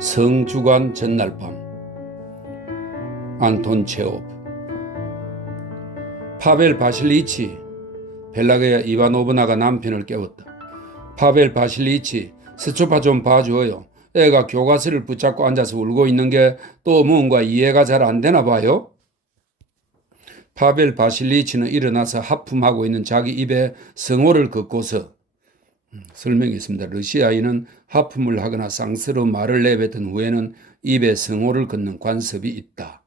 성주관 전날밤. 안톤 체호프. 파벨 바실리치 벨라게야 이바노브나가 남편을 깨웠다. 파벨 바실리치, 스초파 좀 봐줘요. 애가 교과서를 붙잡고 앉아서 울고 있는 게 또 뭔가 이해가 잘 안 되나 봐요. 파벨 바실리치는 일어나서 하품하고 있는 자기 입에 성호를 긋고서 설명했습니다. 러시아인은 하품을 하거나 쌍스러운 말을 내뱉은 후에는 입에 성호를 긋는 관습이 있다.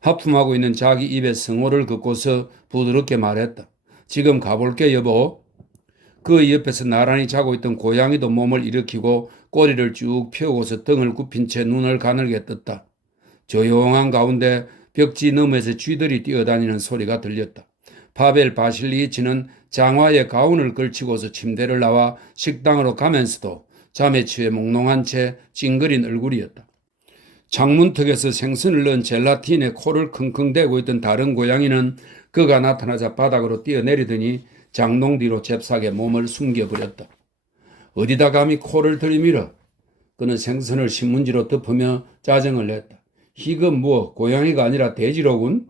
하품하고 있는 자기 입에 성호를 긋고서 부드럽게 말했다. 지금 가볼게 여보. 그 옆에서 나란히 자고 있던 고양이도 몸을 일으키고 꼬리를 쭉 펴고서 등을 굽힌 채 눈을 가늘게 떴다. 조용한 가운데 벽지 너머에서 쥐들이 뛰어다니는 소리가 들렸다. 파벨 바실리치는 장화에 가운을 걸치고서 침대를 나와 식당으로 가면서도 잠에 취해 몽롱한 채 찡그린 얼굴이었다. 창문턱에서 생선을 넣은 젤라틴에 코를 킁킁대고 있던 다른 고양이는 그가 나타나자 바닥으로 뛰어내리더니 장롱 뒤로 잽싸게 몸을 숨겨버렸다. 어디다 감히 코를 들이밀어? 그는 생선을 신문지로 덮으며 짜증을 냈다. 이건 뭐 고양이가 아니라 돼지로군?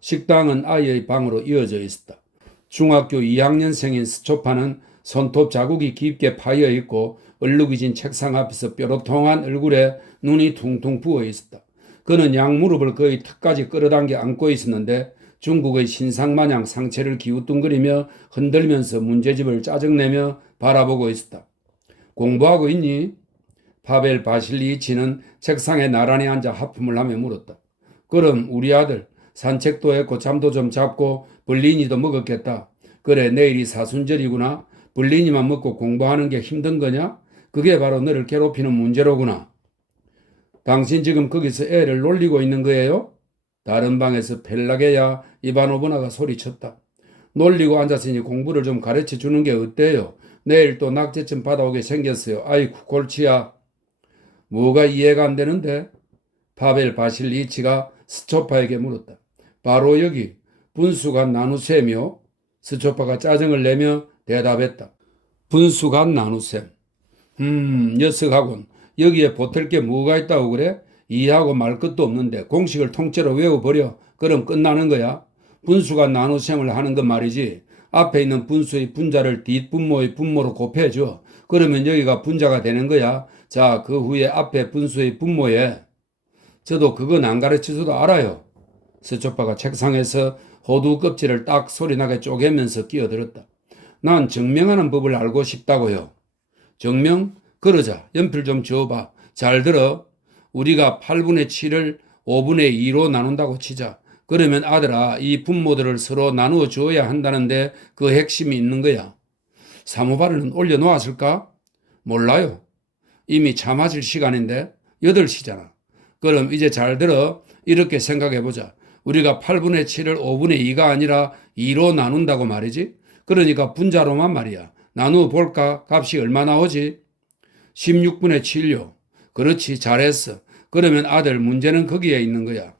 식당은 아이의 방으로 이어져 있었다. 중학교 2학년생인 스초파는 손톱 자국이 깊게 파여 있고 얼룩이진 책상 앞에서 뾰로통한 얼굴에 눈이 퉁퉁 부어 있었다. 그는 양무릎을 거의 턱까지 끌어당겨 안고 있었는데 중국의 신상마냥 상체를 기우뚱거리며 흔들면서 문제집을 짜증내며 바라보고 있었다. 공부하고 있니? 파벨 바실리치는 책상에 나란히 앉아 하품을 하며 물었다. 그럼 우리 아들 산책도 했고 잠도 좀 잡고 블리니도 먹었겠다. 그래 내일이 사순절이구나. 블리니만 먹고 공부하는 게 힘든 거냐? 그게 바로 너를 괴롭히는 문제로구나. 당신 지금 거기서 애를 놀리고 있는 거예요? 다른 방에서 펠라게야 이바노브나가 소리쳤다. 놀리고 앉았으니 공부를 좀 가르쳐 주는 게 어때요? 내일 또 낙제점 받아오게 생겼어요. 아이쿠 골치야. 뭐가 이해가 안 되는데? 파벨 바실리치가 스초파에게 물었다. 바로 여기 분수간 나누셈이요. 스초파가 짜증을 내며 대답했다. 분수간 나누셈. 녀석하군. 여기에 보탤 게 뭐가 있다고 그래? 이해하고 말 것도 없는데 공식을 통째로 외워버려. 그럼 끝나는 거야. 분수간 나누셈을 하는 건 말이지. 앞에 있는 분수의 분자를 뒷분모의 분모로 곱해줘. 그러면 여기가 분자가 되는 거야. 자, 그 후에 앞에 분수의 분모에 저도 그건 안 가르쳐줘도 알아요. 스초파가 책상에서 호두 껍질을 딱 소리나게 쪼개면서 끼어들었다. 난 증명하는 법을 알고 싶다고요. 증명? 그러자. 연필 좀 줘봐. 잘 들어. 우리가 8분의 7을 5분의 2로 나눈다고 치자. 그러면 아들아, 이 분모들을 서로 나누어 줘야 한다는데 그 핵심이 있는 거야. 사무발은 올려놓았을까? 몰라요. 이미 차 마실 시간인데 8시잖아. 그럼 이제 잘 들어. 이렇게 생각해보자. 우리가 8분의 7을 5분의 2가 아니라 2로 나눈다고 말이지. 그러니까 분자로만 말이야. 나누어 볼까? 값이 얼마 나오지? 16분의 7요. 그렇지, 잘했어. 그러면 아들, 문제는 거기에 있는 거야.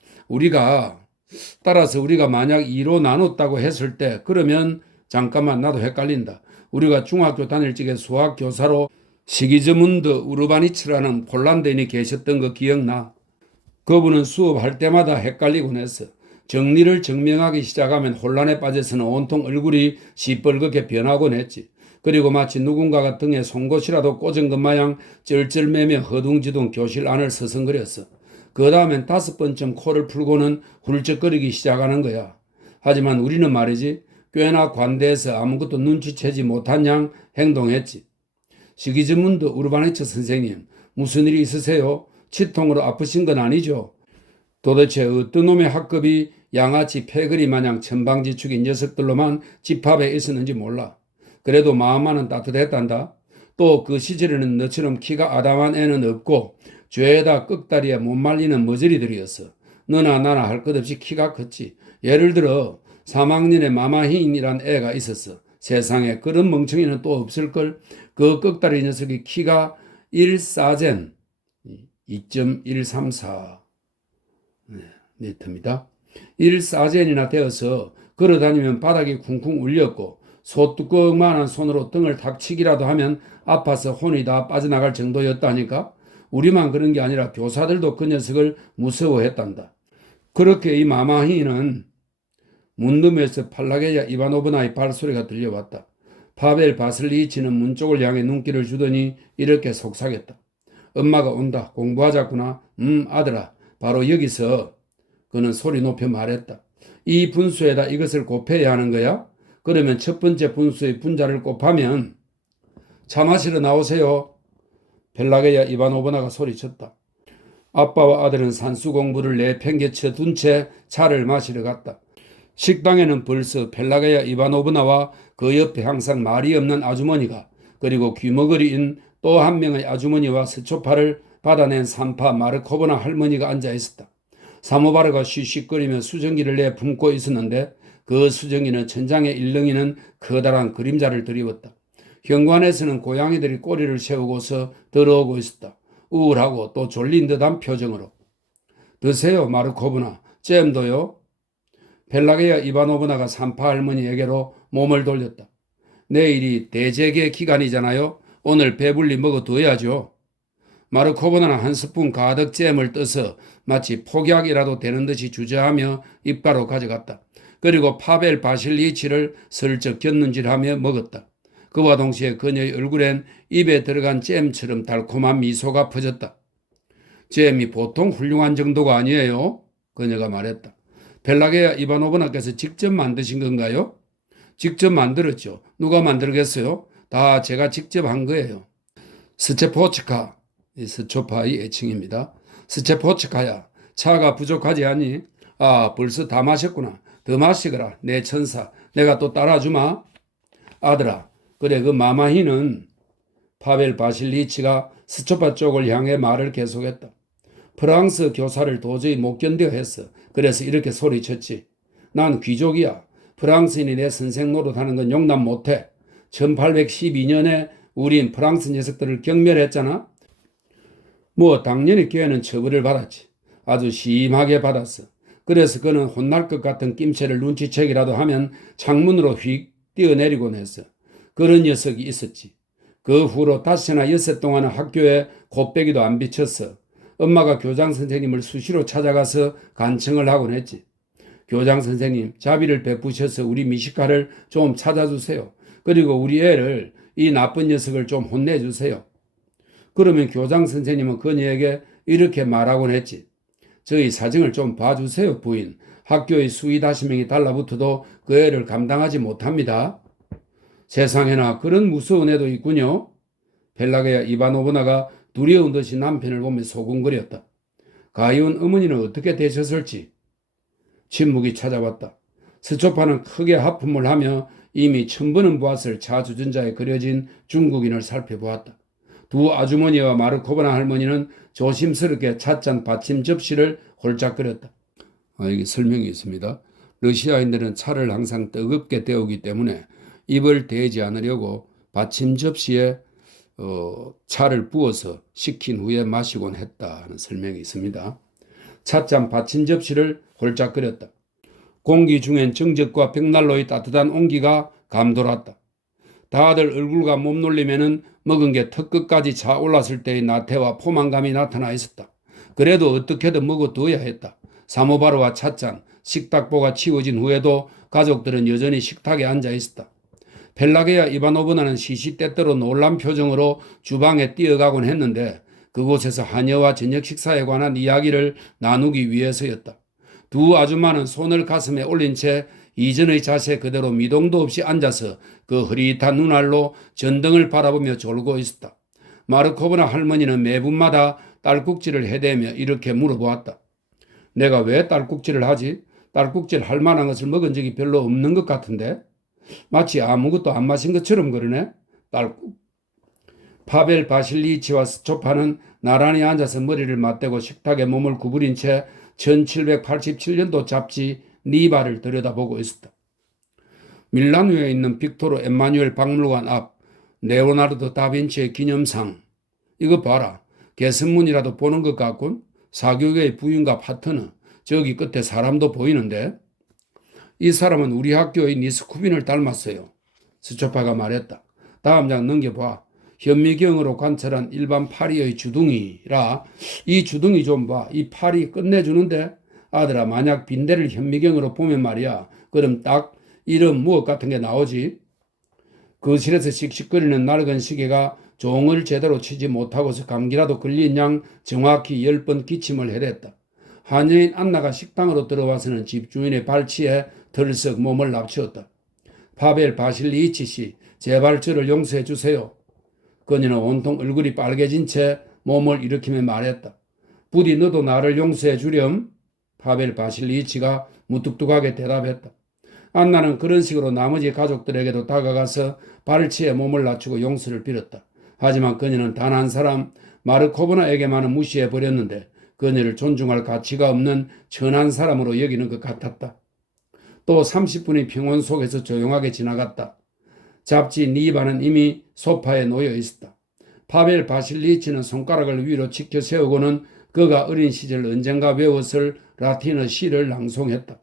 따라서 우리가 만약 2로 나눴다고 했을 때, 그러면 잠깐만 나도 헷갈린다. 우리가 중학교 다닐 적에 수학 교사로 시기즈문드 우르바니츠라는 폴란드인이 계셨던 거 기억나? 그분은 수업할 때마다 헷갈리곤 했어. 정리를 증명하기 시작하면 혼란에 빠져서는 온통 얼굴이 시뻘겋게 변하곤 했지. 그리고 마치 누군가가 등에 송곳이라도 꽂은 것 마냥 쩔쩔매며 허둥지둥 교실 안을 서성거렸어. 그 다음엔 5번쯤 코를 풀고는 훌쩍거리기 시작하는 거야. 하지만 우리는 말이지 꽤나 관대해서 아무것도 눈치채지 못한 양 행동했지. 시기즈문드 우르바니츠 선생님, 무슨 일이 있으세요? 치통으로 아프신 건 아니죠? 도대체 어떤 놈의 학급이 양아치 패거리 마냥 천방지축인 녀석들로만 집합에 있었는지 몰라. 그래도 마음만은 따뜻했단다. 또 그 시절에는 너처럼 키가 아담한 애는 없고 죄다 꺽다리에 못 말리는 머저리들이었어. 너나 나나 할 것 없이 키가 컸지. 예를 들어 3학년에 마마히인이란 애가 있었어. 세상에 그런 멍청이는 또 없을걸. 그 꺽다리 녀석이 키가 1사젠 2.134 니트입니다. 1사젠이나 되어서 걸어다니면 바닥이 쿵쿵 울렸고 소뚜껑만한 손으로 등을 탁 치기라도 하면 아파서 혼이 다 빠져나갈 정도였다니까. 우리만 그런 게 아니라 교사들도 그 녀석을 무서워했단다. 그렇게 이 마마히는 문틈에서 팔라게야 이바노브나의 발소리가 들려왔다. 파벨 바슬리치는 문 쪽을 향해 눈길을 주더니 이렇게 속삭였다. 엄마가 온다. 공부하자꾸나. 아들아. 바로 여기서. 그는 소리 높여 말했다. 이 분수에다 이것을 곱해야 하는 거야? 그러면 첫 번째 분수의 분자를 곱하면 차 마시러 나오세요. 벨라게야 이바노브나가 소리쳤다. 아빠와 아들은 산수 공부를 내팽개쳐 둔 채 차를 마시러 갔다. 식당에는 벌써 펠라게야 이바노브나와 그 옆에 항상 말이 없는 아주머니가 그리고 귀머거리인 또 한 명의 아주머니와 스초파를 받아낸 산파 마르코브나 할머니가 앉아 있었다. 사모바르가 쉬쉬거리며 수정기를 내품고 있었는데 그 수정기는 천장에 일렁이는 커다란 그림자를 드리웠다. 현관에서는 고양이들이 꼬리를 세우고서 들어오고 있었다. 우울하고 또 졸린 듯한 표정으로. 드세요 마르코브나. 잼도요. 펠라게야 이바노브나가 산파 할머니에게로 몸을 돌렸다. 내일이 대제계 기간이잖아요. 오늘 배불리 먹어둬야죠. 마르코브나는 한 스푼 가득 잼을 떠서 마치 폭약이라도 되는 듯이 주저하며 입가로 가져갔다. 그리고 파벨 바실리치를 슬쩍 곁눈질하며 먹었다. 그와 동시에 그녀의 얼굴엔 입에 들어간 잼처럼 달콤한 미소가 퍼졌다. 잼이 보통 훌륭한 정도가 아니에요. 그녀가 말했다. 벨라게야 이바노브나께서 직접 만드신 건가요? 직접 만들었죠. 누가 만들겠어요? 다 제가 직접 한 거예요. 스체포츠카, 스초파의 애칭입니다. 스체포츠카야, 차가 부족하지 않니? 아, 벌써 다 마셨구나. 더 마시거라, 내 천사. 내가 또 따라주마. 아들아, 그래 그 마마히는 파벨 바실리치가 스초파 쪽을 향해 말을 계속했다. 프랑스 교사를 도저히 못 견뎌 했어. 그래서 이렇게 소리쳤지. 난 귀족이야. 프랑스인이 내 선생 노릇하는 건 용납 못해. 1812년에 우린 프랑스 녀석들을 경멸했잖아. 뭐 당연히 걔는 처벌을 받았지. 아주 심하게 받았어. 그래서 그는 혼날 것 같은 낌새를 눈치채기라도 하면 창문으로 휙 뛰어내리곤 했어. 그런 녀석이 있었지. 그 후로 5이나 6해 동안은 학교에 곱빼기도 안 비쳤어. 엄마가 교장 선생님을 수시로 찾아가서 간청을 하곤 했지. 교장 선생님, 자비를 베푸셔서 우리 미식가를 좀 찾아주세요. 그리고 우리 애를, 이 나쁜 녀석을 좀 혼내주세요. 그러면 교장 선생님은 그녀에게 이렇게 말하곤 했지. 저희 사정을 좀 봐주세요, 부인. 학교의 수위 다시명이 달라붙어도 그 애를 감당하지 못합니다. 세상에나 그런 무서운 애도 있군요. 벨라게야 이바노브나가 두려운 듯이 남편을 보며 소곤거렸다. 가이온 어머니는 어떻게 되셨을지. 침묵이 찾아왔다. 스초파는 크게 하품을 하며 이미 처음 보는 보았을 차주전자에 그려진 중국인을 살펴보았다. 두 아주머니와 마르코브나 할머니는 조심스럽게 찻잔 받침 접시를 홀짝거렸다. 여기 설명이 있습니다. 러시아인들은 차를 항상 뜨겁게 데우기 때문에 입을 대지 않으려고 받침 접시에 차를 부어서 식힌 후에 마시곤 했다는 설명이 있습니다. 찻잔 받침 접시를 홀짝거렸다. 공기 중엔 정적과 벽난로의 따뜻한 온기가 감돌았다. 다들 얼굴과 몸놀림에는 먹은 게 턱끝까지 차 올랐을 때의 나태와 포만감이 나타나 있었다. 그래도 어떻게든 먹어둬야 했다. 사모바르와 찻잔, 식탁보가 치워진 후에도 가족들은 여전히 식탁에 앉아 있었다. 펠라게야 이바노브나는 시시때때로 놀란 표정으로 주방에 뛰어가곤 했는데 그곳에서 하녀와 저녁 식사에 관한 이야기를 나누기 위해서였다. 두 아줌마는 손을 가슴에 올린 채 이전의 자세 그대로 미동도 없이 앉아서 그 흐릿한 눈알로 전등을 바라보며 졸고 있었다. 마르코브나 할머니는 매분마다 딸꾹질을 해대며 이렇게 물어보았다. 내가 왜 딸꾹질을 하지? 딸꾹질 할 만한 것을 먹은 적이 별로 없는 것 같은데? 마치 아무것도 안 마신 것처럼 그러네? 딸꾹. 파벨 바실리치와 스초파는 나란히 앉아서 머리를 맞대고 식탁에 몸을 구부린 채 1787년도 잡지 니바를 들여다보고 있었다. 밀라노에 있는 빅토르 엠마뉴엘 박물관 앞 레오나르도 다빈치의 기념상. 이거 봐라. 개선문이라도 보는 것 같군. 사교계의 부인과 파트너. 저기 끝에 사람도 보이는데. 이 사람은 우리 학교의 니스쿠빈을 닮았어요. 스초파가 말했다. 다음 장 넘겨봐. 현미경으로 관찰한 일반 파리의 주둥이라 이 주둥이 좀 봐. 이 파리 끝내주는데 아들아 만약 빈대를 현미경으로 보면 말이야. 그럼 딱 이런 무엇 같은 게 나오지. 거실에서 씩씩거리는 낡은 시계가 종을 제대로 치지 못하고서 감기라도 걸린 양 정확히 10번 기침을 해댔다. 한여인 안나가 식당으로 들어와서는 집주인의 발치에 덜썩 몸을 납치었다. 파벨 바실리이치 씨, 제발 저를 용서해 주세요. 그녀는 온통 얼굴이 빨개진 채 몸을 일으키며 말했다. 부디 너도 나를 용서해 주렴? 파벨 바실리이치가 무뚝뚝하게 대답했다. 안나는 그런 식으로 나머지 가족들에게도 다가가서 발치에 몸을 낮추고 용서를 빌었다. 하지만 그녀는 단 한 사람 마르코브나에게만은 무시해버렸는데 그녀를 존중할 가치가 없는 천한 사람으로 여기는 것 같았다. 또 30분이 평온 속에서 조용하게 지나갔다. 잡지 니바는 이미 소파에 놓여 있었다. 파벨 바실리치는 손가락을 위로 치켜 세우고는 그가 어린 시절 언젠가 외웠을 라틴어 시를 낭송했다.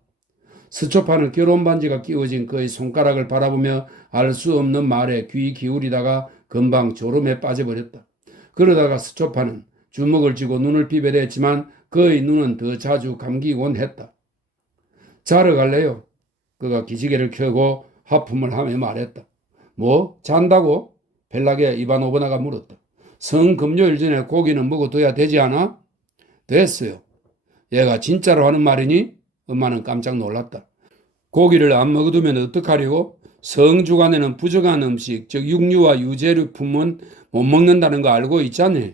스초파는 결혼 반지가 끼워진 그의 손가락을 바라보며 알 수 없는 말에 귀 기울이다가 금방 졸음에 빠져버렸다. 그러다가 스초파는 주먹을 쥐고 눈을 비벼댔지만 그의 눈은 더 자주 감기곤 했다. 자러 갈래요? 그가 기지개를 켜고 하품을 하며 말했다. 뭐? 잔다고? 벨라게 이바노브나가 물었다. 성금요일 전에 고기는 먹어둬야 되지 않아? 됐어요. 얘가 진짜로 하는 말이니? 엄마는 깜짝 놀랐다. 고기를 안 먹어두면 어떡하려고? 성주간에는 부정한 음식, 즉 육류와 유제품은 못 먹는다는 거 알고 있잖니?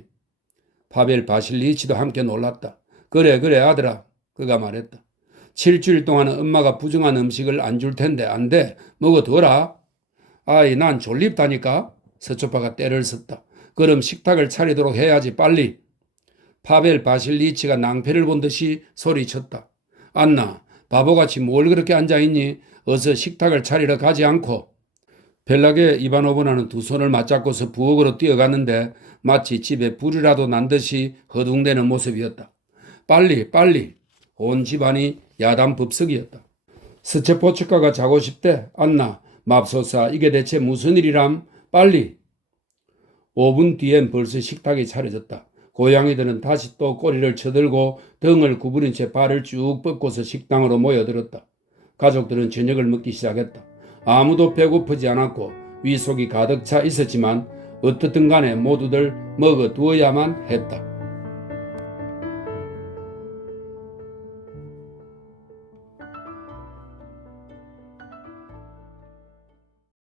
파벨 바실리치도 함께 놀랐다. 그래 아들아. 그가 말했다. 7주일 동안은 엄마가 부정한 음식을 안 줄 텐데 안 돼. 먹어둬라. 아이 난 졸립다니까. 서초파가 때를 썼다. 그럼 식탁을 차리도록 해야지 빨리. 파벨 바실리치가 낭패를 본 듯이 소리쳤다. 안나 바보같이 뭘 그렇게 앉아있니? 어서 식탁을 차리러 가지 않고. 벨라게 이바노브나는 두 손을 맞잡고서 부엌으로 뛰어갔는데 마치 집에 불이라도 난 듯이 허둥대는 모습이었다. 빨리. 온 집안이 야단법석이었다. 스체포츠카가 자고 싶대. 안나 맙소사 이게 대체 무슨 일이람? 빨리. 5분 뒤엔 벌써 식탁이 차려졌다. 고양이들은 다시 또 꼬리를 쳐들고 등을 구부린 채 발을 쭉 뻗고서 식당으로 모여들었다. 가족들은 저녁을 먹기 시작했다. 아무도 배고프지 않았고 위속이 가득 차 있었지만 어떻든 간에 모두들 먹어두어야만 했다.